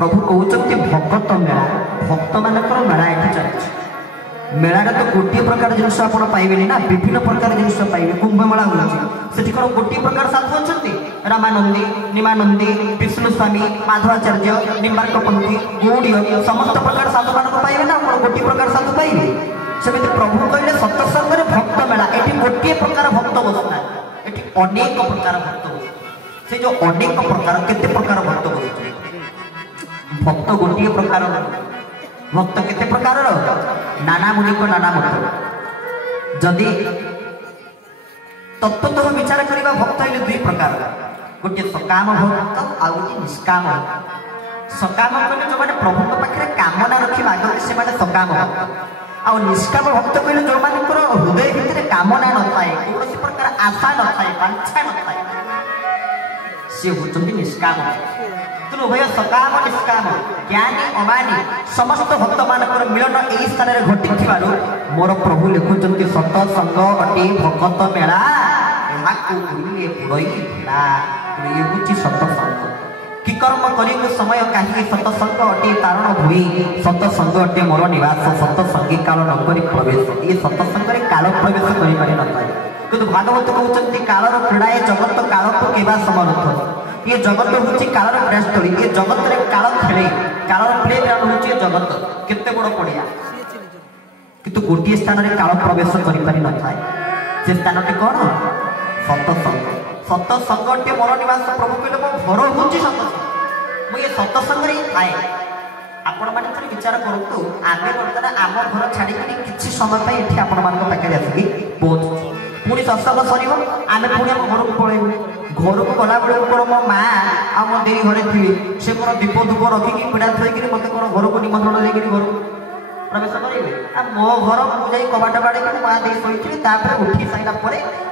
प्रभु कहते भगत मेला भक्त मानकर मेला ये चलती मेलार तो गोटे प्रकार जिन पाइबे ना विभिन्न प्रकार जिन पाइबे कुंभ मेला होती कौन गोटे प्रकार साधु अच्छा रामानंदी निमानंदी विष्णुस्वामी माधवाचार्य निम्बार्कपंथी गौड़ीय समस्त प्रकार साधु मान पाइबे ना गोटे प्रकार साधु पाइबे सेमती प्रभु कहले सत्संग भक्त मेला ये गोटे प्रकार भक्त बसना ये अनेक प्रकार भक्त बस से जो अनेक प्रकार केते प्रकार भक्त बस भक्त गोटे प्रकार भक्त केते प्रकार नाना मुनि को नाना मत जदि तत्वतः विचार करवा भक्त है दुई प्रकार गोटे सकाम भक्त आ गोटे निष्काम सकाम कहले जो माने प्रभु पाखे कामना रखी मागते से माने सकाम भक्त आ निष्काम भक्त कहले जो मानकर हृदय भितर कामना न थाए कौन प्रकार आशा न थाए वांछा न थाए से होचंती निष्काम तेणु उभय सकाम निष्काम ज्ञानी अमानी समस्त भक्त मानकर मिलन यही स्थान में घटी मोर प्रभु लिखुंट सतसंग अटे भगत मेला सतसंग कि कर्म कर समय कहीं सतसंग अटे तारण भूई सतसंग अटे मोर निवास सतसंगी काल नक प्रवेश ये सतसंग काल प्रवेश कर किंतु भागवत कहते कालर क्रीड़ा ये जगत काल को केवा समर्थ ये जगत हूँ कालर क्रीड़ास्थली ये जगत रे काल खेले कालर प्ले ग्राउंड हूँ जगत केते बड़ पड़िया किंतु गोटे स्थान में काल प्रवेश करि न थाए से स्थानटी कौन सतसंग सतसंग मोर निवास प्रभु कहले मो घर हूँ सतसंग मुझे सतसंग थाए आपण मैंने थोड़ी विचार करूँ आम बर्तमान आम घर छाड़ी किसी समय ये आपण मान पाखे आसिकी बहुत पुणी सत्संग सर आम पुणी आम घर को पलैबू घर को गला बेलू कौन मो माँ आ मो देरी घरे थी से कौन दीप धूप रखिकी पीड़ा थोक मत कौन घर को निमंत्रण देकर घर प्रवेश करेंगे आ मो घर मुझे कबाट बाड़े माँ दे शोती उठी सारा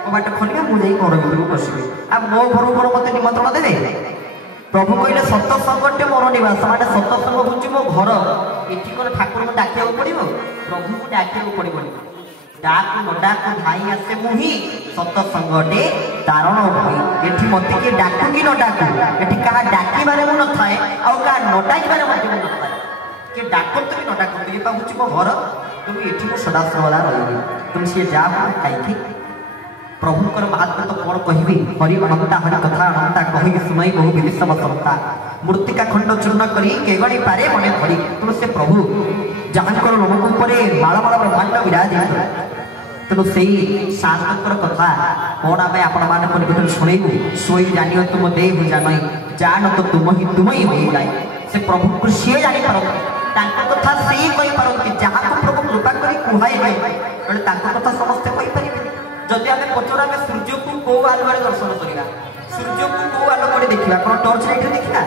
कबाट खोलिए मुझे घर भर को बसबी आ मो घर कौन मत निमंत्रण देवे प्रभु कहले सतसंग मोर निवास माने सतसंग हूँ मो घर ये कौन ठाकुर को डाक पड़ो प्रभु को डाक पड़ोनी डाक न डाक भाई आसे मुही सतसंगे तारण भाई ये मत किए डाक कि न डाक ये क्या डाकबारे मु न थाए आ न डाकबारे मु न थाए किए डाकत कि न डाकत ये हूँ मो घर तुम ये सदा सर्वदा रही तुम सी जा कहीं प्रभुकर महात्मा तो कौन कहबी हरि अनंता हरि कथा अनंता कही सुनई बहु विदिशम संता मूर्तिका खंड चूर्ण करी केगणी पारे मने धरी तुम से प्रभु जहांकर लोक ऊपर मालमाल ब्रह्मांड विराज तेणु से शास्त्र कथा कौन आम आपण मान निकट शुणु सोई जानियो तुम देह जान जान तो तुम ही हो जाए से प्रभु को सी जापारती कथा से कहींपारती जहाँ को प्रभु कृपा कर कहुए कथा समस्ते कहीपर जदि आम पचर आम सूर्य को कौ आलोक दर्शन करवा सूर्य को कौ आलोक देखा कौन टर्च लाइट देखा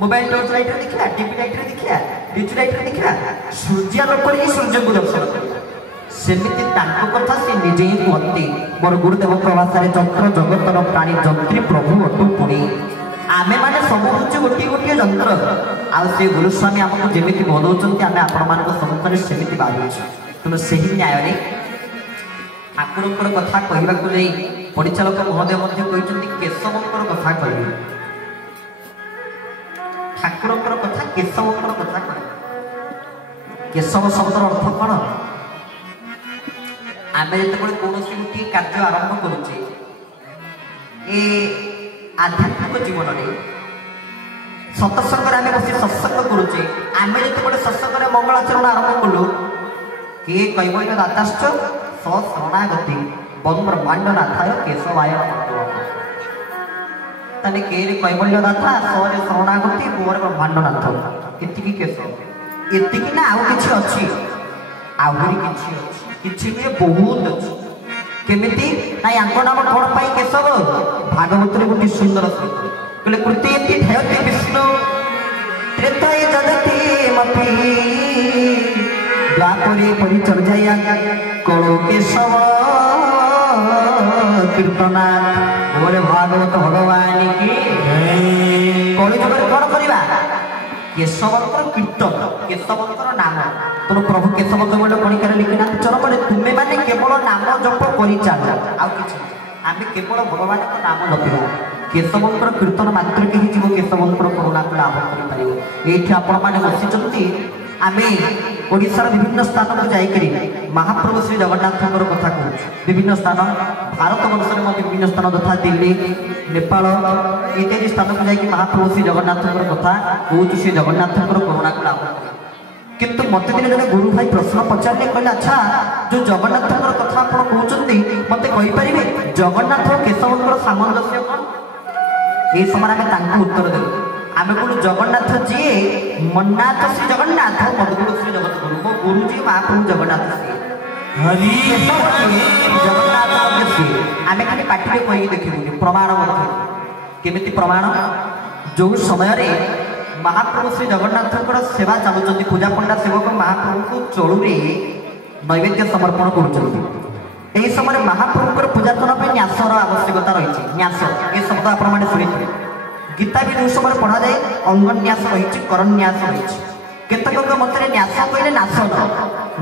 मोबाइल टर्च लाइट देखा टीवी लाइट देखा डिज लाइट देखा सूर्यालोक ही सूर्य को दर्शन करवा सेमिति कथा से निजे ही कहते मोर गुरुदेव प्रभाषा जंत्र जगतर प्राणी जंत्री प्रभु अटू पुणी आमे माने सब हूँ गोटे गोटे जंत्र आउ से गुरुस्वामी आमको जमी बोलौं आम आपण सम्मुख में सेमती बाधु तेणु से न्याय ठाकुर कथा कहवाक परिचालक महोदय कहते केशवंकर कथा कह ठाकुर कथा केशवंकर कथा कह केशव शब्द अर्थ कौन आम जो कौन गोटे कार्य आरंभ करुचे आध्यात्मिक जीवन में सतसंग आम बस सत्संग करुचे आम जो सत्संग मंगलाचरण आरंभ कलु किए कैवल्य दाताश्च शरणागति बन ब्रह्मांड नाथाय केशवाय तने केरे कैवल्य दाता सरे शरणागति बोर ब्रह्मांड नाथ एतिकी केशव एतिकी ना आउ किछि अछि आहुरी किछि नहीं बहुत अच्छी केमिति ना यांको नाम कौन पाई केशव भागवत रे गोटे सुंदर कहले कृति ढयति विष्णु त्रेताय जगति मपि द्वापरे परिचर्याया कलो केशव कीर्तना बोले भागवत भगवान की कली जुग कौन करवा केशवंकर कीर्तन केशवंकर नाम तुम प्रभु केशव केवल कणिकार लिखिना चरम तुम्हें मैंने केवल नाम जप कर आम केवल भगवान नाम जपा केशवंकर कीर्तन मात्र के ही जीव केशवंकर करुणा को लाभ कर ये आपण मैंने बसी आम ओडार विभिन्न स्थान को जाकरी महाप्रभु श्री जगन्नाथ कथा कहूँ विभिन्न स्थान भारत वर्ष में विभिन्न स्थान तथा दिल्ली नेपाल इत्यादि स्थान को जाकि महाप्रभु श्री जगन्नाथ कथा कहूँ श्री जगन्नाथ करुणा को लाभ किंतु मत दिन जब गुरु भाई प्रश्न पचारे कहले अच्छा जो जगन्नाथ कथा आप कहते मत कहींपारे जगन्नाथ केशवंकर सामंजस्य कौन ये समय आम उत्तर देलु आम कहूँ जगन्नाथ जी मन्नाथ श्री जगन्नाथ मधुगुरु श्री जगत गुरु मो गुरु जी महाप्रभु जगन्नाथ जगन्नाथ सी आम खाली पाठे कही देखू प्रमाण केमी प्रमाण जो समय महाप्रभु श्री जगन्नाथ सेवा चाहते पूजा पंडा सेवक महाप्रभु को चलू नैवेद्य समर्पण कर समय महाप्रभु पूजार्चना न्यासर आवश्यकता रही न्यास ये शब्द आपने शुणी गीता भी जो समय पढ़ा जाए अंगन्यास रही करन्यास रही केतक मत न्यास कहले नाशन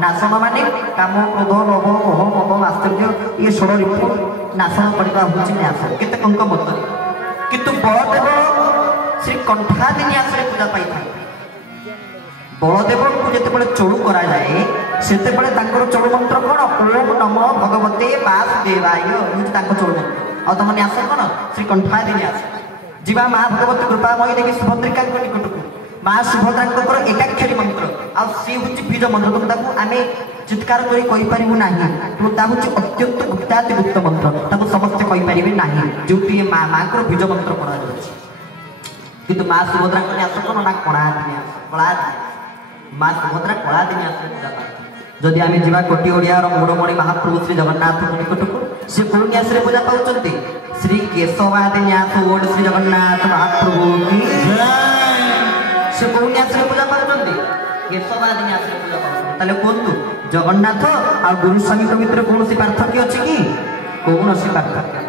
नाशन मान काम क्रोध लोभ मोह मद आश्चर्य ये षोड़ ऋतु नाशन करवा हूँ न्यास केतक मत किंतु बलदेव श्री कंठादिन्यास पूजा पाई था बलदेव को जिते चोड़ू कराए से चोड़ मंत्र कौन ओम नमो भगवते वासुदेवाय हूँ चोड़ मंत्र आ तुम न्यास कौन श्री कंठादिन्यास जीवा माँ भगवती कृपामयी देवी सुभद्रिका निकट को माँ सुभद्रा एकाक्षरी मंत्र आ सी हूँ बीज मंत्र तुम आम चित्कार करूँ ना हूँ अत्यंत गुप्ताति गुप्त मंत्र समस्ते कहींपारे ना जो माँ को बीज मंत्र पढ़ा किंतु माँ सुभद्रा न्यास कौन ना कणादिन्यास कलादिन्यास माँ सुभद्रा कलादिन्यास पूजा पाती जदि आम जा कोटी ओडियार मूड़मणि महाप्रभु श्री जगन्नाथ निकट को सी कौ न्यास पूजा पाँच श्री केशवादिन्यास ओड श्री जगन्नाथ महाप्रभु की से कौ न्यास पूजा पाँच केशवादिन्यास पूजा पाँच ताले कहतु जगन्नाथ आ गुरुस्वामी भितर कौन पार्थक्य अच्छी कि कौन पार्थक्य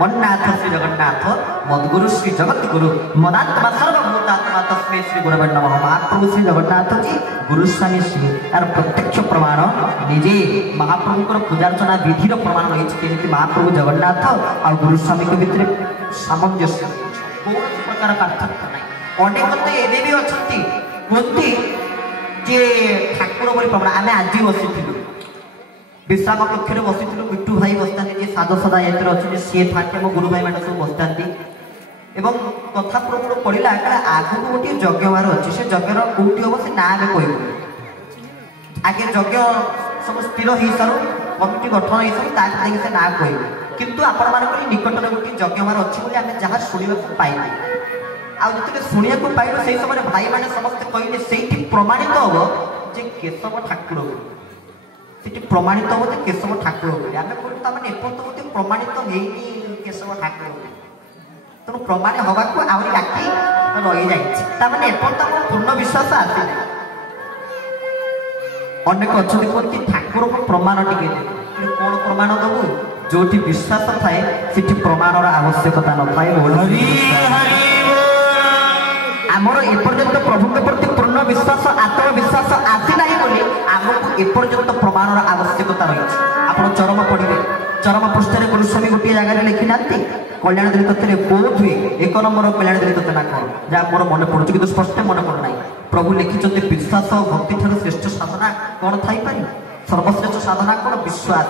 मन्नाथ श्री जगन्नाथ मदगुरु श्री जगत गुरु मदात्मा सर्वभूतात्मा तस्मै श्री गुरवे नमः महाप्रभु श्री जगन्नाथ जी गुरुस्वामी श्री यार प्रत्यक्ष प्रमाण निजे महाप्रभु पूजार्चना विधि प्रमाण रही महाप्रभु जगन्नाथ और गुरुस्वामी के भितर सामंजस्य कौन प्रकार पार्थक्य ना अनेक तो एवं भी अच्छा कहती जे ठाकुर बोली प्रमाण आम आज बसी विश्राम कक्ष में बसी मिट्टू भाई बसता जी साध सदा ये अच्छे सी था गुरु भाई मैंने सब बसता कथा प्रबल पड़ा आगू गोटे यज्ञ हमार अच्छे से यज्ञर कौटी हम से ना कह आगे यज्ञ सब स्थिर हो सारू कमिटी गठन हो सारू से ना कह कितु आपण मान निकट में गोटे यज्ञ हमार अच्छी आम जहाँ शुणा पाइले आते शुणा पाइलु से समय भाई मैंने समस्त कहले से प्रमाणित हम जे केशव ठाकुर से प्रमाणित हम केशव ठाकुर आम कहते एपर्त प्रमाणित होनी केशव ठाकुर तेणु प्रमाण हवा को आहरी बाकी रही जाए एपर्त पूर्ण विश्वास आसे अनेक अच्छा कहते ठाकुर को प्रमाण टे कौन प्रमाण दबू जो विश्वास थाए से प्रमाणर आवश्यकता न थाए आमर एपर्यंत प्रभु के प्रति पूर्ण विश्वास आत्मविश्वास आसीना बोली आमको एपर्यंत प्रमाणर आवश्यकता रही आप चरम पढ़े चरम पृष्ठ गुरुस्वामी गोटे जगह लिखी ना कल्याण दिल तत्व बोध हुए एक नंबर कल्याण दिल तत्व ना कौन जहाँ मोर मन पड़ू कि स्पष्ट मन पड़ना प्रभु लिखिं विश्वास भक्ति ठार श्रेष्ठ साधना कौन थी सर्वश्रेष्ठ साधना कौन विश्वास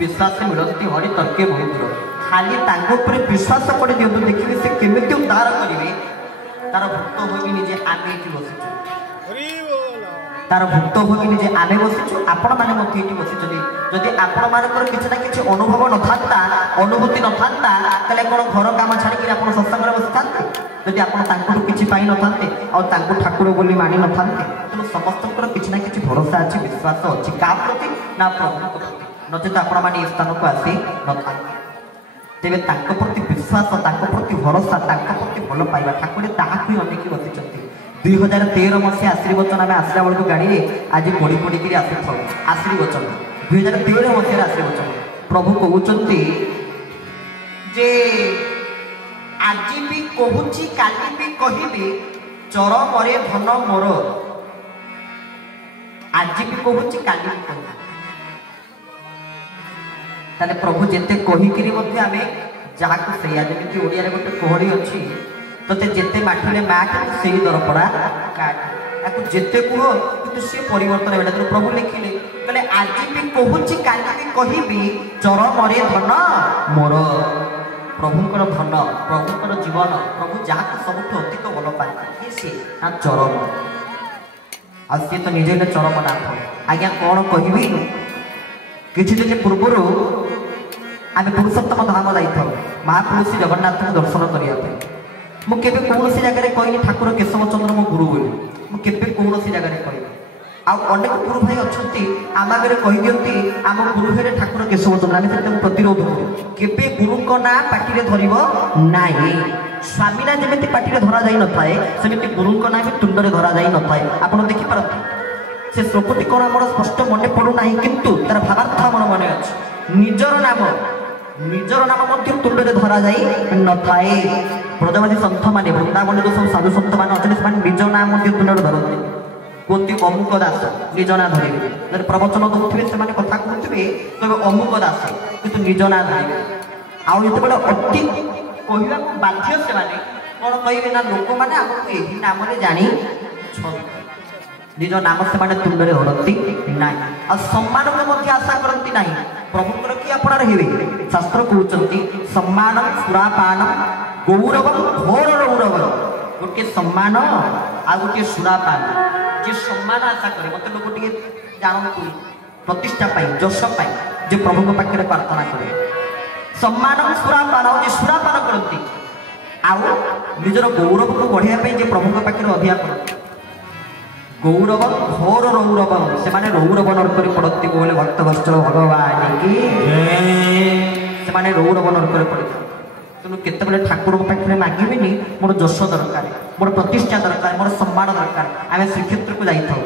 विश्वास से मिलती हरि तर्के बहुत खाली विश्वास पड़े दिखाते देखिए से केमी उद्धार करेंगे तार भुक्तभोगी निजे आमे बसीचु तार भुक्तभोगी निजे आमे बसीचु आपण माने मत ये बसीचु जदि आपण मानकर किछि ना किछि अनुभव न थांता अनुभूति न थांता तले कोन घर काम छाड़ी कि आपण सत्संग रे बसी थांते जदि आपण तांको किछि पाई न थांते और तांको ठाकुर बोली मानि न थांते तो समस्तकर किछि ना किछि भरोसा अछि विश्वास अछि का प्रति ना प्रभु प्रति नचेत आपण माने इस स्थान को आसी न थांते तेरे तांको प्रति विश्वास तांको प्रति भरोसा तांको प्रति भल पाइबा ठाकुर ताहाकु अनेक बसिचंती 2013 मसीहा आशीर्वचन आम आसला बेलू गाड़ी आज पड़ी पड़ी आशीर्वचन 2013 मसीह आशीर्वचन प्रभु कहते जे आज भी कहूँ काली भी कहबी चर मरे धन मोर आज भी कहूँ काली भी कहबी ताले प्रभु जेते कहिकरी मध्ये आमे जहाँ को से जमी ओडिया गोटे कोहड़ी अच्छी ते जिते माठिले माठ से दरपड़ा काट आपको जिते कह कि सी परिवर्तन है तो प्रभु लिखिले कहले आज भी कहूँ काली भी कहबी चरम धन मोर प्रभुंर धन प्रभुंर जीवन प्रभु जहाँ सबुठ अधिक भल पाए सी ना चरम आ सी तो निजे चरम नाथ आज्ञा कौन कहबी किछि दिन पूर्वर आम पुरुषोत्तम धाम जाइथाउ महाप्रभु श्री जगन्नाथ को दर्शन करने मुझे कौन जगह कहनी ठाकुर केशव चंद्र मो गुरु बोली मुझे कौन जगह कह अनेक गुरु भाई अच्छा आम आगे कहीदिंती आम गुरु भाई ठाकुर केशव चंद्र आम से प्रतिरोध करें गुरु ना पार्टी धरब ना स्वामीना जमी पार्टी धरा जाई न थाए सेमती गुरु ना भी तुंड में धरा जाई न थाए आप देखिपारती से श्लोकटी कौन आम स्पष्ट मन पड़ूना किंतु तार भावार्थ आम मन अच्छे निजर नाम तुंड में धरा जाई न थाए ब्रजवासी सन्थ मैंने वृंदावन जो सब साधु सन्थ मैंने अच्छे निज नाम तुंड धरती कहते अमुक दास निज ना धरवे प्रवचन दूसरे से कथा कहते कहे अमुक दास कि निज ना धरवे आउ जो अति कहवा बाध्य से कौन कहे ना लोक मैंने आमको यही नाम जानी निज नाम से तुंड में धरती ना आ सम्मान को आशा करती ना प्रभुଙ୍କର कि ଆପଣ ରହିବେ शास्त्र कहते सम्मान सुरापान गौरव घोर गौरव गोटे सम्मान आ गोटे सुरापान जे सम्मान आशा करे मत लोक टे जानतु प्रतिष्ठा पाई जश पाई जे प्रभु पाखे प्रार्थना करे सम्मान सुरापान जे सुरापान करती आउ निजर गौरव को बढ़ाई जे प्रभु पाखे अधिका करती गौरव घोर रौरव से माने रौरव नरक पड़ती बोले भक्त वस्त्र भगवान की से रौरव नरक पड़ती तेणु केतबले ठाकुर पाखे मागिबेनी मोर जश दरकार मोर प्रतिष्ठा दरकार मोर सम्मान दरकार आम श्रीक्षेत्र को जाइथाउ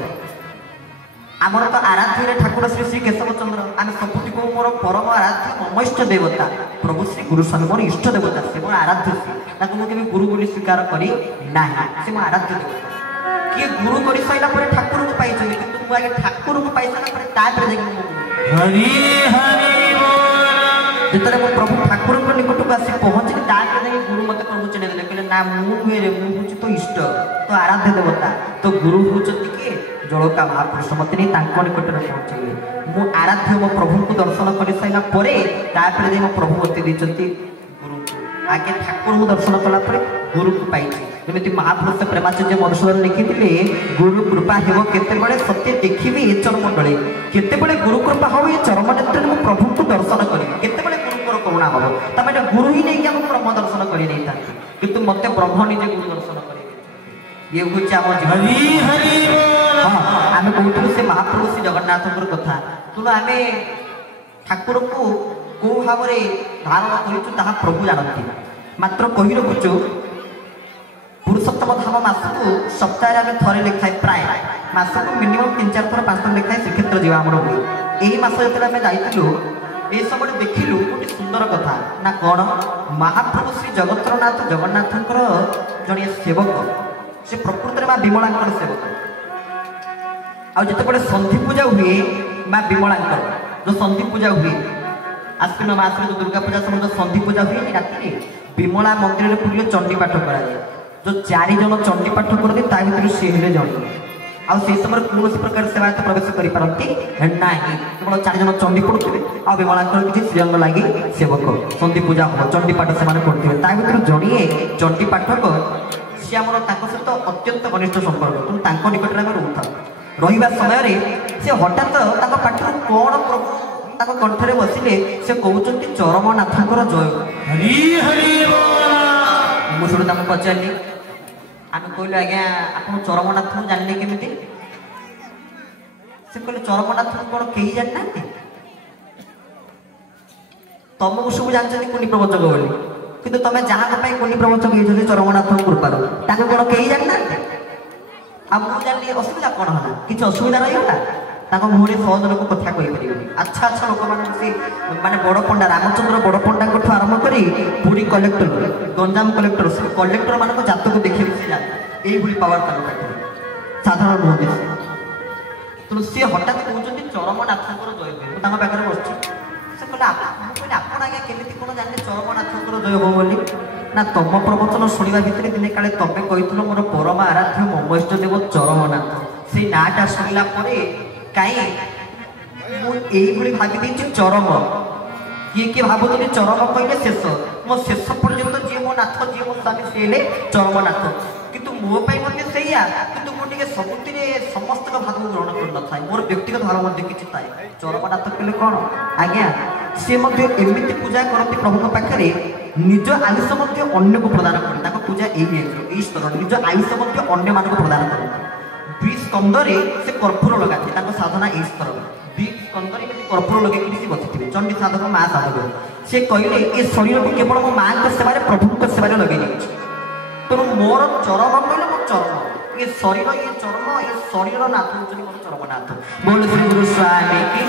आमर तो आराध्य ठाकुर श्री श्री केशव चंद्र आम सबुठी को मोर परम आराध्य मम इष्ट देवता प्रभु श्री गुरुस्वामी मोर इष्ट देवता से मोर आराध्य से मुझे गुरु बोली स्वीकार करी ना से मोर आराध्य देवता किए गुरु कर सारा ठाकुर को पाई कि आगे ठाकुर को पाई सारा जितने मो प्रभु ठाकुर निकट को आसी पहुँचली ताकि गुरु मत प्रभु चिन्ह देले कहले ना मुझे मुझे तो इष्ट तो आराध्य देवता तो गुरु होती किए जड़का महापुरुष मत नहीं निकट में पहुँचे मु आराध्य मो प्रभु को दर्शन कर सारापर मो प्रभु मत देते गुरु आगे ठाकुर को दर्शन कलापर गुरु को पाई जमी महापुरुष प्रेमाचार्य मधुसूदन लिखिते गुरु कृपा हेब केते सत्य देखी चरमंडली केते गुरु कृपा हो ये चरमनेत्र में प्रभु को दर्शन करी केते गुरुकर करुणा हम तमें गुरु ही नहीं आम ब्रह्म दर्शन कर कितु मत ब्रह्म निजे गुरु दर्शन कर ये हूँ आम कहूँ से महाप्रभु श्री जगन्नाथ कथा तेणु आम ठाकुर को कौ भाव धारण कर प्रभु जानती मात्र कही रखुचु पुरुषोत्तम धाम मासक सप्ताह आम थे लिखाए प्राय मासक मिनिमम 3-4 थर 5 थर लिखाए श्रीक्षेत्र जीवा आम हुए यही मास जो आम जाइलु ये समय देखिलु गोटे सुंदर कथा ना कौन महाप्रभु श्री जगतरनाथ जगन्नाथ जड़े सेवक से प्रकृति माँ विमला सेवक आते संधि पूजा हुए माँ विमला जो संधि पूजा हुए आश्विन मास जो दुर्गा पूजा समय जो संधि पूजा हुए राति विमला मंदिर पूरी चंडी पाठ कराए जो 4 जन चंडी पाठ करते ता भर सी हेले जन आ समय कौन प्रकार सेवायत प्रवेश करपारती ना केवल 4 जन चंडी पढ़ुवे आ विमला किसी श्रीअंग लगी सेवक संधि पूजा हम चंडी पाठ से करते ता भर जड़िए चंडी पाठक सी आम सहित अत्यंत घनिष्ठ संपर्क तेणु निकट में रोता रहा समय से हठात पाठर कौन प्रभु कंठरे बसिले से कहते चरमनाथर जय मुझे पचारि आम कहलु आज्ञा आप चरमनाथ जानले केमी से कहले चरमनाथ कौन कहीं जाना तुमको सब जानते कुनी प्रवचक बोली कि तुम जहाँ कुनी प्रवचक ये चरमनाथ कृपार कौन कहीं जाना आ मुझे जानी असुविधा कौन है किसी असुविधा रहा मुहरे सहज लोक कथा कहीपर अच्छा अच्छा लोक मैंने बड़ पंडा रामचंद्र बड़ पंडा आरंभ कर पुरी कलेक्टर गंजाम कलेक्टर सब कलेक्टर मान जातक देखिए से जाते यही पावर पाखे साधारण नुह तेणु सी हठात कहते चरमनाथ जय पाखे बस कहले आपण आज्ञा केमिति कोन जाने चरमनाथकर जय हो बोली ना तम प्रवचन शुणा भितर दिने काले तमे कही मोर परम आराध्य मम इष्ट देव चरमनाथ से नाटा शुणिला कहीं मुझे भावी चरम किए किए भावुनी चरम कहले शेष मो शेष पर्यंत जी मो नाथ जी मो स्वामी सी चरमनाथ किंतु मो सैया किंतु मुझे सबुति समस्त भाग ग्रहण कर न था मोर व्यक्तिगत भाव किसी थाए चरमनाथ कहले कौन आज्ञा सी एमती पूजा करती प्रभु पाखे निज आयुष अन्य को प्रदान कर पूजा यही स्तर निज आयुष अन्य मान प्रदान कर 20 स्कंदे से कर्पूर लगाते साधना यही स्तर 20 स्कंदे कर्पूर लगे बसी चंडी साधक माँ साधक से कहले ये शरीर को केवल मो माँ सेवा प्रभु सेवा लगे तेणु मोर चरम कहले मो चरम ये शरीर ये चरम ये शरीर नाथ हूँ मोर चरमनाथ बोल श्री गुरु स्वामी की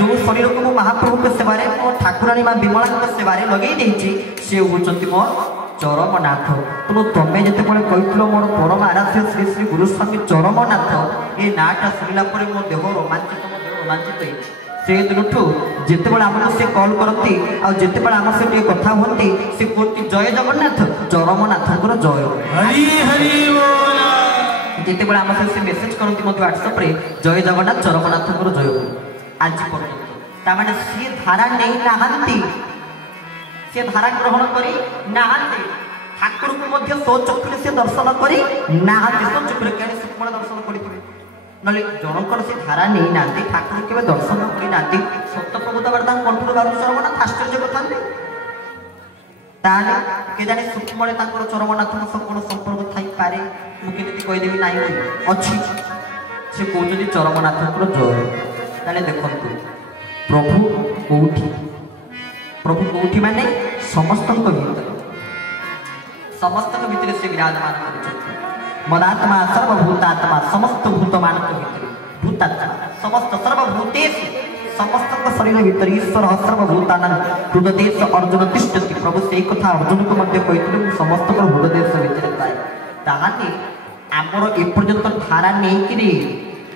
जो शरीर को मो महाप्रभु सेवा मो ठाकुराणी माँ विमला सेवा लगे सी हूँ मोर चरमनाथ तेणु तुम्हें जिते कही मोर परम आराध्य श्री श्री गुरुस्वामी चरमनाथ ये नाटा शुणिला मो देह रोमांचित से दिन जिते आमको सी कल करती आते आम से कथा हमें सी कहती जय जगन्नाथ चरमनाथ जय जिते आम से मेसेज करती व्हाट्सएप रे जय जगन्नाथ चरमनाथ जय आज पर्यटन ताने सी धारा नहीं नहांती सी धारा ग्रहण करी नहांती ठाकुर को सो चक्षुरे से दर्शन करी नहांती सो चक्षुरे कहीं सुखमय दर्शन करते ना जनकर से धारा नहीं ना ठाकुर के दर्शन करना सत्य प्रभुता बार कंठर बाहर चरमनाथ आश्चर्य कथा ताले के जाने सुखमय चरमनाथ कौन संपर्क थी पारे मुझे कहीदेवी ना अच्छी से कहते चरमनाथ जय ताले देखु प्रभु कौटी प्रभु कौटी माने समस्त भीतर से विराजमान कर मदात्मा सर्वभूतात्मा समस्त भूत मानक भीतर भूतात्मा समस्त सर्वभूतेश समस्त शरीर भीतर ईश्वर सर्वभूतान हृदय अर्जुन तिष्ठति प्रभु से कथा अर्जुन को कही समस्त हृदय भीतर पाए ताहले आमर एपर्यंत धारा नहीं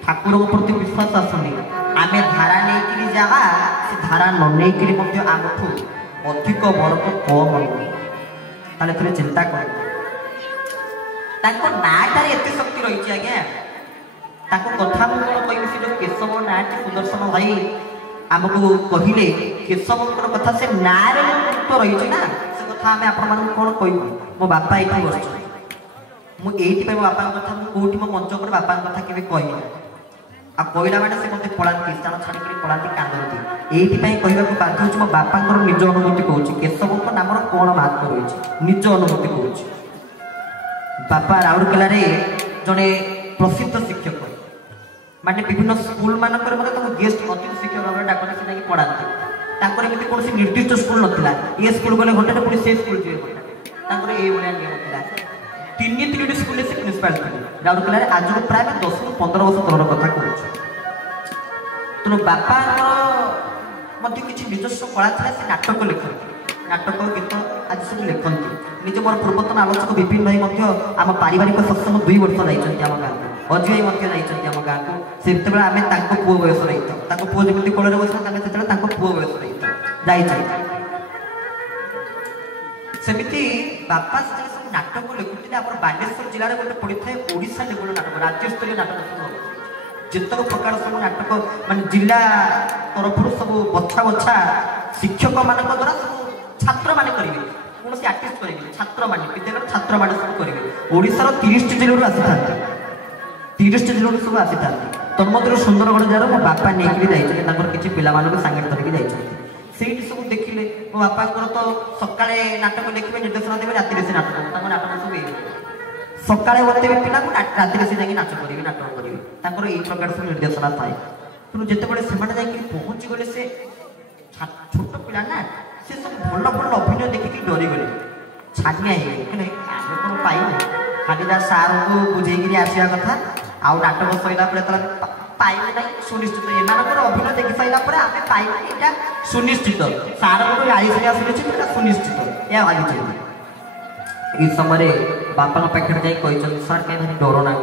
ठाकुर प्रति विश्वास आसुनी आमे धारा नहीं जहाँ से धारा नहीं आमठू अधिक वर्ग कम ताले थोड़े चिंता कर नाटार एत शक्ति रही आज्ञा कथा मुझे से जो केशव नाटी सुदर्शन भाई आमको कहले केशव कथा से नारे तो रही ना से कथा आम आपण कौन कह मो बापा ये बस मुझे मो बापा कथा कौटी मो मंच पर बापा कथा के कहना आ कहला मैंने से मत पलांती स्थान छाड़ी पलांती कांदती ये कहवाक बाध्य हो मो बापा निज अनुभूति कहूँ केशव नाम कौन महत्व रही निज अनुभूति कहूँ बापा राउरकेला जड़े प्रसिद्ध शिक्षक माने विभिन्न स्कूल मानक गेस्ट अतिथि शिक्षक भाव में डाकते से पढ़ाते एमती कौन निर्दिष्ट स्कूल नाला ये स्कूल गले घंटे पुणी से स्कूल जी घंटे ये नियम था 3 स्कूल से प्रिंसिपाल थे राउरकेला आज प्राय 10 ରୁ 15 वर्ष तौर कथा कहूँ तेणु बापा किसी निजस्व कला था से नाटक लिखती नाटक गीत आज सब लिखती निज मोर पूर्वतन आलोचक विपिन भाई आम पारिवारिक सत्संग 2 वर्ष जाइए आम गाँव को अजय भाई जाइए आम गाँव को से आम पुओ बयस रही पुओ जमी कोल बस पुओ बयस रही सेमती बापा से सब नाटक लिखुते आम बालेश्वर जिले में गोटे पड़ी था ओडिशा लेवल नाटक राज्यस्तरीय नाटक सब जितक प्रकार सब नाटक मान जिला तरफ सब बछा बछा शिक्षक मान द्वारा सब छात्र मैंने करेंगे कौन से आर्टिस्ट करेंगे छात्र मैंने विद्यालय छात्र मैंने सब करेंगे ओडिशार 30 जिलू आसी था 30 जिलू सब आसी था तन्मध्य सुंदरगढ़ जार मो बापा नहीं जाइए किसी पिला सांगे धरिकी जाइए सब देखिले मो बापा तो सका नाटक लिखे निर्देशना देवे राति से नाटक नाटक सब सका बतेबे पिला राति से जाकि नाच करेंगे नाटक करेंगे ये प्रकार सब निर्देशना थाए तेणु जिते से पहुँची गले से छोट पिला ना से सब भल भल अभिनय देखिए डरी गले छानिया कौन पाइबे खाली जा सार को बुझेक आसा कथा आउ नाटक सरला पाइबे ना सुनिश्चित एमानकर अभिनय देखि सारा पर आम पाइबे यहाँ सुनिश्चित सार को आईसी सुनिश्चित सुनिश्चित या भाई ये समय बापा पाखे जाए सर कहीं भाई डर ना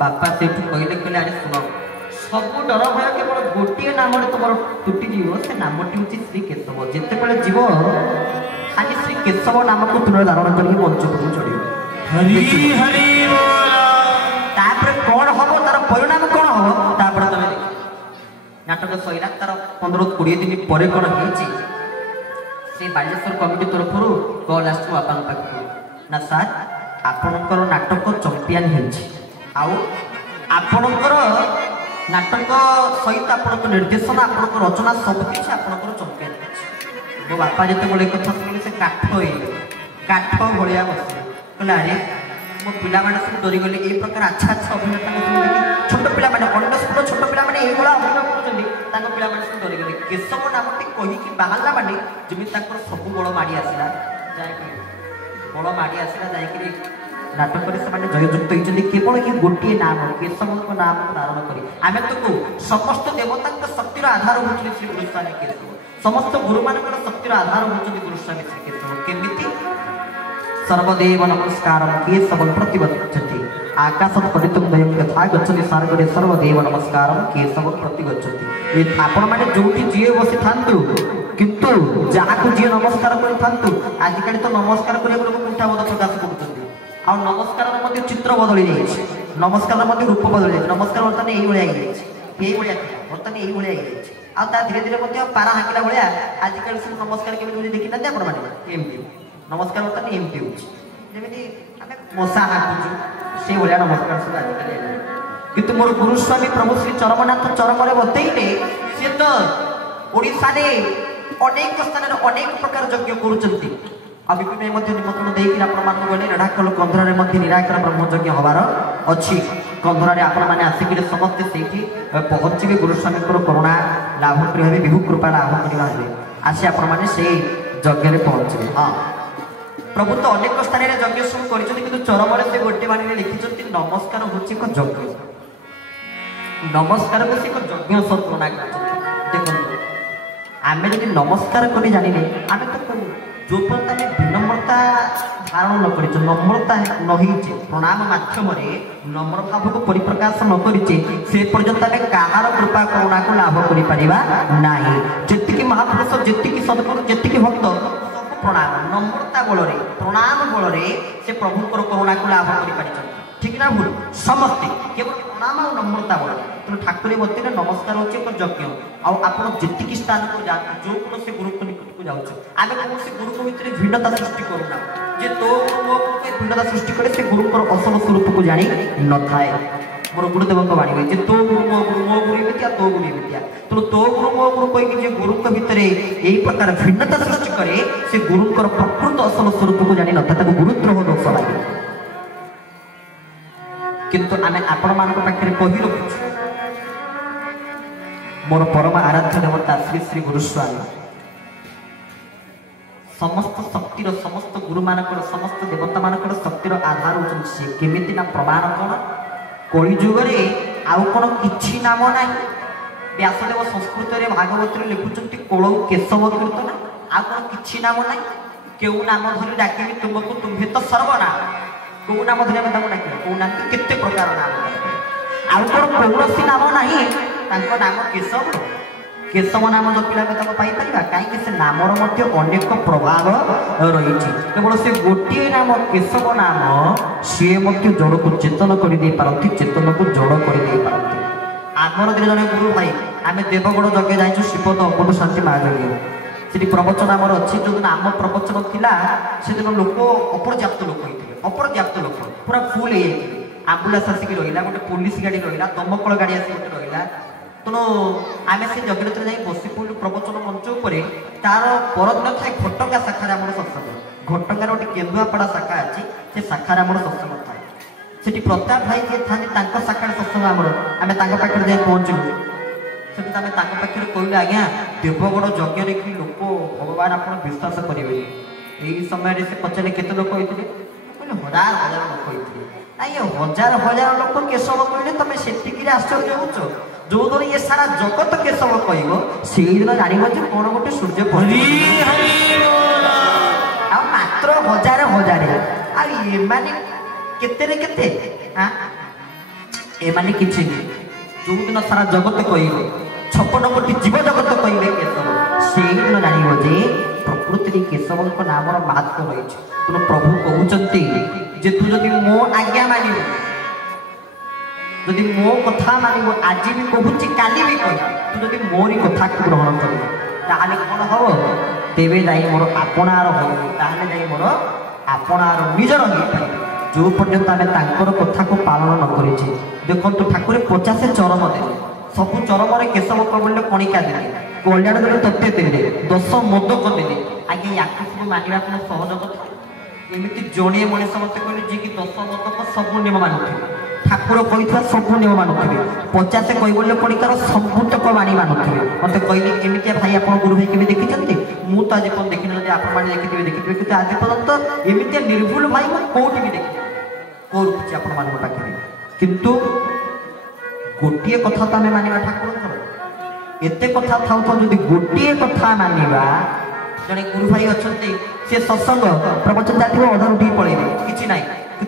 बापा से कहले कहले अरे शुण सबु डर भय केवल गोटे नाम तुम तुटिज से नामटी हूँ श्री केशव जिते जीव खाली श्री केशव नाम को तुल धारण कर मंचक चढ़ कौन हम तार परिणाम कौन हम तापर तुम नाटक सैला तार 15-20 दिन पर कौन से बालेश्वर कमिटी तरफ कल आस बापा पाखक ना सार आपणकर नाटक चंपियन आपणकर नाटक सहित आप निर्देशन आप रचना सबकि आपणकर चंपियन मो बापा जिते कथा शुणी से काठ काठ भाया बस कहले अरे मो पिला सब डरीगले ये प्रकार अच्छा अच्छा अभिनेता छोट पिला अन्य स्कूल छोट पिला अभिनय कर पिला सब डरीगले केशव नामटी कहीकि बाहर माने जमी सब बड़ माड़ी आसला बड़ माड़ी आसला जाकि नाटक जययुक्त होती केवल ये गोटे नाम केशव नाम धारण कर आम तो समस्त देवता शक्तिर आधार होती श्री गुरुस्वामी केशव समस्त गुरु मान शक्तिर आधार होती गुरुस्वामी श्री केशव केमिति सर्वदेव नमस्कार केशव प्रतिगच्छति आकाश परितम दयम यथा गच्छति सार्गरे सर्वदेव नमस्कार केशव प्रतिगच्छति आपण माने जोठी जीए बसी थांतु किंतु जाहाको जीए नमस्कार करि थांतु आजिकाली तो नमस्कार करे लोक कुंठाबोध प्रकाश करछथि आ नमस्कार मध्ये चित्र बदली जाइछि नमस्कार मध्ये रूप बदली जाइछि नमस्कार वर्तमान एई भलिया जाइछि एई भलिया वर्तमान एई भलिया जाइछि आ ता धीरे धीरे मध्ये पारा हाकिला भलिया आजिकाली सब नमस्कार केबे देखि ना आपण माने एमपी नमस्कार वर्तमान एमपी होछि जेमिति आमे मोसा हाकुछु से भलिया नमस्कार सब आजिकाली किंतु मोर गुरुस्वामी प्रभु श्री चरमनाथ चरमरे बतैले से तो ओडिसा रे अनेक स्थान रे अनेक प्रकार यज्ञ करूचंती अभिप्राय निमंत्रण देकर आपण गले रेढ़ाखल कंधर निराकर ब्रह्मयज्ञ हबार अच्छी कंधर आपण मैंने आसिक समस्ते से पहुँचे गुरुस्वामी करुणा लाभ करेंगे विभु कृपा लाभ करने आसी आपण से यज्ञ पहुँचे हाँ प्रभु तो अनेक स्थान में यज्ञ सब कर चरम से गोटे बाणी लिखिं नमस्कार हूँ एक यज्ञ नमस्कार को एक यज्ञ तुलना कर आम जब नमस्कार कर जाने आम तो जो पर्यंत विनम्रता धारण न कर नम्रता नहींचे प्रणाम मध्यम नम्र भाव को परिप्रकाश न करें से पर्यंत आम कहार कृपा करुणा को लाभ करना जी महापुरुष जी सदगुरु जी भक्त सब प्रणाम नम्रता बल प्रणाम बल से प्रभुकर करुणा को लाभ कर ठीक ना भूल समस्ते केवल प्रणाम और नम्रता बल तेणु ठाकुर बतने नमस्कार होची एक यज्ञ आप जी स्थान को जाते जो कौन से गुरु निकट को जाऊँ आम कौन से गुरु को भितर भिन्नता सृष्टि करूना जे तो गुरु भिन्नता सृष्टि करे से गुरु असल स्वरूप को जानी न थाए मोर गुरुदेव बाणी जे तो गुरु मो गुरु एमतिया तो गुरु एमतिया तेणु तो गुरु मो गुरु कहीकि गुरु भितर यही प्रकार भिन्नता सृष्टि करे से गुरुंर प्रकृत असल स्वरूप को जानी न था गुरुद्रोह दोष लगे किंतु आम आपण मान पाखे कही रखुଛୁ मोर परम आराध्य देवता श्री श्री गुरुस्वामी समस्त शक्तिर समस्त गुरु मानकर समस्त देवता मानकर शक्तिर आधार होचन से केमिति ना प्रमाण कौन कलि जुगरे आउ कौन किछि नाम ना व्यासदेव संस्कृत रे भागवत रे लिखुचंती कोलौ केशव कीर्तन आउ कौन किछि नाम ना केउ नाम धरि डाकिबी तुमको तुम्हे तो सर्वनाम को नाम धरि हम डाकिबी को नाम केते प्रकार नाम आउ कौन कौनसी नाम नाही तांको नाम केशव केशव नाम जपिला पाई कहीं से नामर अनेक प्रभाव रही केवल से गोटे नाम केशव नाम सी जड़ को चेतन कर चेतन को जड़ कर आमर दिन जन गुरु भाई आम देवगढ़ यज्ञ जाइए शिवद अमृत शांति महायज्ञ से प्रवचन आमर अच्छी जो दिन आम प्रवचन थिला से दिन लोक अपर्याप्त लोक होते अपर्याप्त लोक पूरा फुल हो आम्बुलांस आसिक रहा गोटे पुलिस गाड़ी रहा दमकल गाड़ी आसिक रहा तेणु आम से जगन्नाथ जाए बसी पड़ू प्रवचन मंच उपर तार परदिन थाए घटका शाखार आम सत्संग घटकार गोटे केन्दुआपड़ा शाखा अच्छी से शाखार आम सत्संग थाए से प्रताप भाई जी था शाखार सत्संग आम पाखे जाए पहुँचलु से पाखे कहले आज्ञा देवगढ़ यज्ञ देखिए लोक भगवान आप विश्वास करेंगे यही समय से पचारे केते लोक होते कहले हजार हजार लोक होते ना ये हजार हजार लोक केशव कहले तुम से आश्चर्य हो जो दिन ये सारा जगत केशव कह से दिन जान कौन गोटे सूर्य मात्र हजार हजार आने केते एमाने किछि जो दिन सारा जगत कहे 56 कोटी जीव जगत कहे केशव से दिन जान जे प्रकृति केशव नाम महत्व रही। तेणु प्रभु कहते जे तू जदि मो आज्ञा मान जदि मो कथा मान आज भी कहूँ काली भी कह तू जदि मोरी कथा को ग्रहण कर कौन हम तेरे जाई मोर आपणार हो मोर आपणार निजर हो पाए जो पर्यंत आम कथा को पालन न करें। देखो ठाकुर 50 चरम दे सबू चरम केशव कबल कणिका देले कल्याण देले तथ्य देले 10 मोदक देले आगे या सब मानवा कौन सहज कथा एमती जड़े मनीष मत कहले जी कि 10 मोदक सब नियम मानुथे ठाकुर कही सब नियम मानुथे 50 कही कणिकार सबूतक बाणी मानुथे मत कहली एमती भाई आप गुरु भाई केमी देखी मुझे तो आज पर्यटन देखी ना आपण देखिए देखिए कि आज पर्यटन एमती निर्भुल भाई मैं कौटी भी देखी कौन आपण मान पाखे किंतु गोटे कथा तो आम मानवा ठाकुर एत कथा था जो गोटे कथा मानवा जड़े गुरु भाई अच्छा सी सत्संग प्रवचन जाती अधार उठी पड़े कि ना कि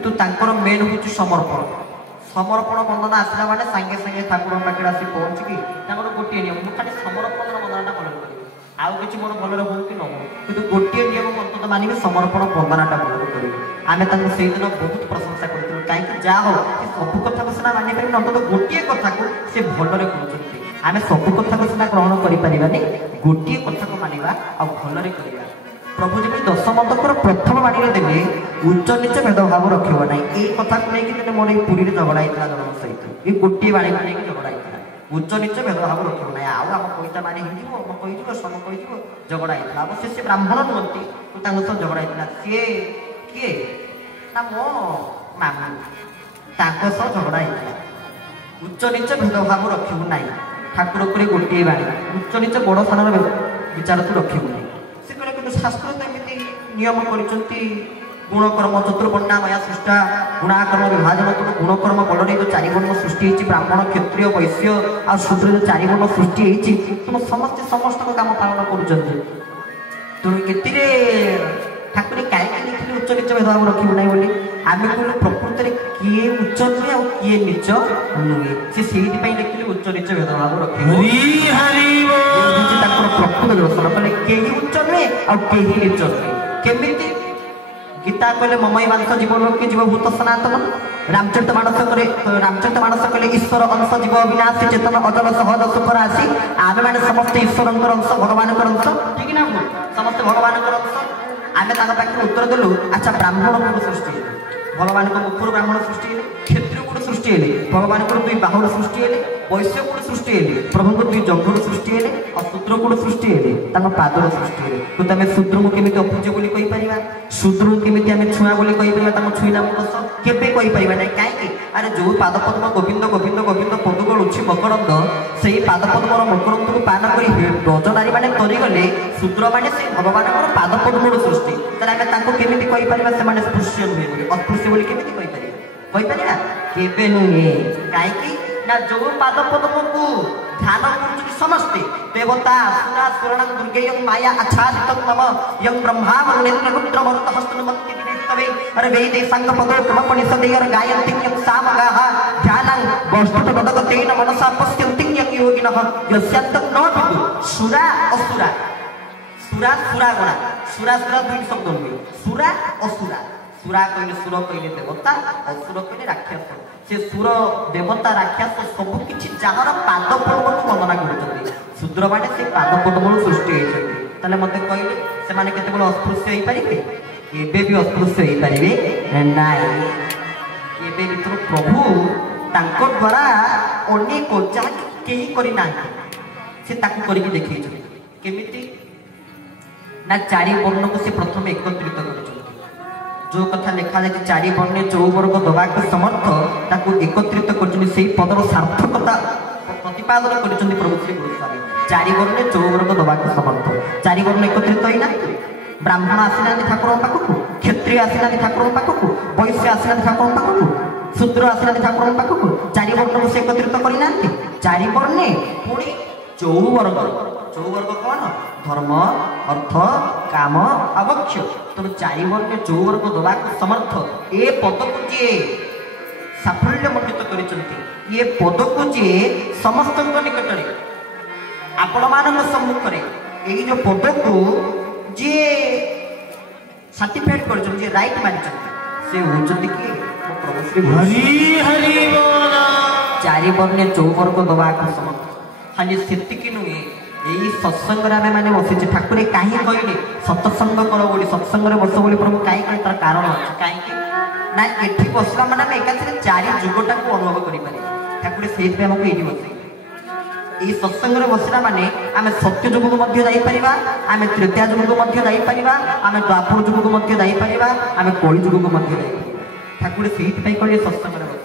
मेन हूँ समर्पण समर्पण वंदना आसला माने सांगे सांगे ठाकुर पाखे आसी पहुँचिकी गोटे नियम मुझे खाली समर्पण वंदना पालन करी आउ कि मोर भल हो कि न हो कि गोटे नियम अंत मानिक समर्पण वंदनाटा पालन करी आम से दिन बहुत प्रशंसा करूँ कहीं जहाँ हो सब कथा को सीना मानि पारे अंत गोटे कथा को सी भलरे करुँच आम सब कथा को सीना ग्रहण करें गोटे कथा को मानवा आ भलरे करवा प्रभु जब 10 मोदकर प्रथम बाणी देवे उच्च नीच भेदभाव रखिब ना ये कथा को लेकिन मोर पुरी झगड़ा होता जन सहित ये गोटे बाणी को लेकिन झगड़ा होता उच्च नीच भेदभाव रखिब ना आम कईटा बाणी हो सम कही झगड़ा होता अवश्य से ब्राह्मण नुहति तो झगड़ा होता सी किए ना मो मामू सह झगड़ा होता उच्च नीच भेदभाव रखिबू ना ठाकुर पर गोटे बाणी उच्च नीच बड़ सान विचार तू रखिबू ना से कहले शास्त्र तो एमती नियम कर गुणकर्म चतुर्वर्णा मया सृष्टा गुणाकर्म विभाजन तुम गुणकर्म बड़े जो 4 वर्ण सृष्टि होती ब्राह्मण क्षत्रिय वैश्य आ शूद्र जो 4 वर्ण सृष्टि होती तुम समस्ते समस्त काम पालन कर ठाकुर कहीं लिखिले उच्च नीच भेदभाव रखिबू ना बोली आम कहलु प्रकृति किए उच्च नुहे और किए नीच नुहे से लिखिले उच्च नीच भेदभाव रखिबू प्रकृत दर्शन कले कहीं उच्च नुहे और कहीं नीच नुहे केमिति गीता कहले ममई मानस जीवन के जीवभूत सनातन रामचरित मानस कहले ईश्वर अंश जीव अविनाशी चेतन अजल सहज सुख राशि आम मैंने समस्त ईश्वर अंश भगवान अंश ठीक ना समस्त भगवान अंश आम पाखे उत्तर देलु अच्छा ब्राह्मण कौन सृष्टि भगवान को मुखर ब्राह्मण सृष्टि क्षत्रिय कौन सृष्टि भगवान को 2 बाहुर सृष्टि वैश्य कौन सृष्टि प्रभु को 2 जंघर सृष्टि और शूद्र कौन सृष्टि पादर सृष्टि तो तुम शूद्र को केमी अपूज्य बोली कहीपर शूद्र को केमी आम छुआ बोली कहीपर छुईना मुदस केवे कहीपर ना कहीं अरे जो पाद पद्म गोविंद गोविंद गोविंद पदुगल उठी मकरंद से पाद पद्म मकरंद को पान कर ब्रजनारी मैंने तरीगले शूद्र मैंने से भगवान पाद पद्म सृष्टि केमी कहीपर से स्पृश्य नुहे अस्पृश्य बोली केमी कहीपर केवे नुहे कहीं ना जो पाद पद्म को ध्यान कर समस्ते देवता असुरा सुरण दुर्गे माया आच्छादित नम यं ब्रह्मा मरुणेन्द्र रुद्र मरुत हस्तनुमति विनिस्तवे अरे वेदे संग पदो क्रमपनिषदे और गायन्ति यं सामगाः ध्यानं वस्तुत पदगतेन मनसा पश्यन्ति यं योगिनः यस्यान्तं न विदु सुरा असुरा सुरा सुरागणा सुरा सुरा 2 शब्द हुए सुरा असुरा सुरा कहले सुर कहले देवता असुर कहले राक्षस से सुर देवता राक्षस सबकि जार पाद पद्म को वंदना कर शूद्र बाटे से पाद पद्म सृष्टि होते मत कहले से केत अस्पृश्य हो पारे एवं भी अस्पृश्य हो पारे ना प्रभु द्वारा अनेक जहाँ कहीं करना से करके देखी केमिति ना 4 वर्ण को से प्रथम एकत्रित कर जो कथा लिखा जाए 4 वर्ण चौवर्ग दवा समर्थ ताकू एकत्रित कर पदर सार्थकता प्रतिपादन कर प्रभु श्री गोस्वामी 4 वर्ण चौवर्ग दवा समर्थ 4 वर्ण एकत्रित होना ब्राह्मण आसीना ठाकुर पाखक क्षत्रिय आसीना ठाकुर पाखक वैश्य आसीना ठाकुर पाखक शूद्र आसीना ठाकुर पाखक 4 वर्ण को से एकत्रित करना 4 वर्ण पुणी चौवर्ग कौन धर्म अर्थ काम अवक्ष तुम 4 वर्ण चौवर्ग दवा समर्थ ए पद को जी ସାଫଲ୍ୟମଣ୍ଡିତ କରିଛନ୍ତି। ଇଏ ପଦକୁ ଯିଏ ସମସ୍ତଙ୍କ ନିକଟରେ ଆପଣମାନଙ୍କ ସମ୍ମୁଖରେ ଏଇ ଯୋଉ ପଦକୁ ଯିଏ ସାର୍ଟିଫାଇଡ୍ କରିଛନ୍ତି, ଯିଏ ରାଇଟ୍ ମାନିଛନ୍ତି, ସେ ହଉଛନ୍ତି କି ପ୍ରଭୁ ଶ୍ରୀ ହରି ହରି ବୋଲ। ଚାରି ବର୍ଣ୍ଣେ ଚୌବର୍ଗ ଦବାକୁ ସମର୍ଥ। ଖାଲି ସେତିକି ନୁହେଁ, ଏଇ ସତ୍ସଙ୍ଗରେ ଆମେ ମାନେ ବସିଛେ। ଠାକୁର କାହିଁ କହିଲେ ସତ୍ସଙ୍ଗ କର ବୋଲି, ସତ୍ସଙ୍ଗରେ ବସ ବୋଲି ପ୍ରଭୁ କାହିଁ କହିଲେ? ତାର କାରଣ ଅଛି। କାହିଁକି ନା ଏଠି ବସିଲା ମାନେ ଆମେ ଏକାଥରେ ଚାରି ଯୁଗଟାକୁ ଅନୁଭବ କରିପାରିବା। ଠାକୁର ସେଇଥିପାଇଁ ଆମକୁ ଏଇଠି ବସେଇଲେ। এই সৎসঙ্গরে বসিলা মানে আমি সত্য যুগକୁ ମଧ୍ୟ ଯାଇପାରିବା, ଆମେ ତ୍ରେତୟା ଯୁଗକୁ ମଧ୍ୟ ଯାଇପାରିବା, ଆମେ ଦ୍ୱାପର ଯୁଗକୁ ମଧ୍ୟ ଯାଇପାରିବା, ଆମେ କଳି ଯୁଗକୁ ମଧ୍ୟ ଯାଇପାରିବା। ଠାକୁର ସେଇଥିପାଇଁ କହିଲେ ସତ୍ସଙ୍ଗରେ ବସିବା।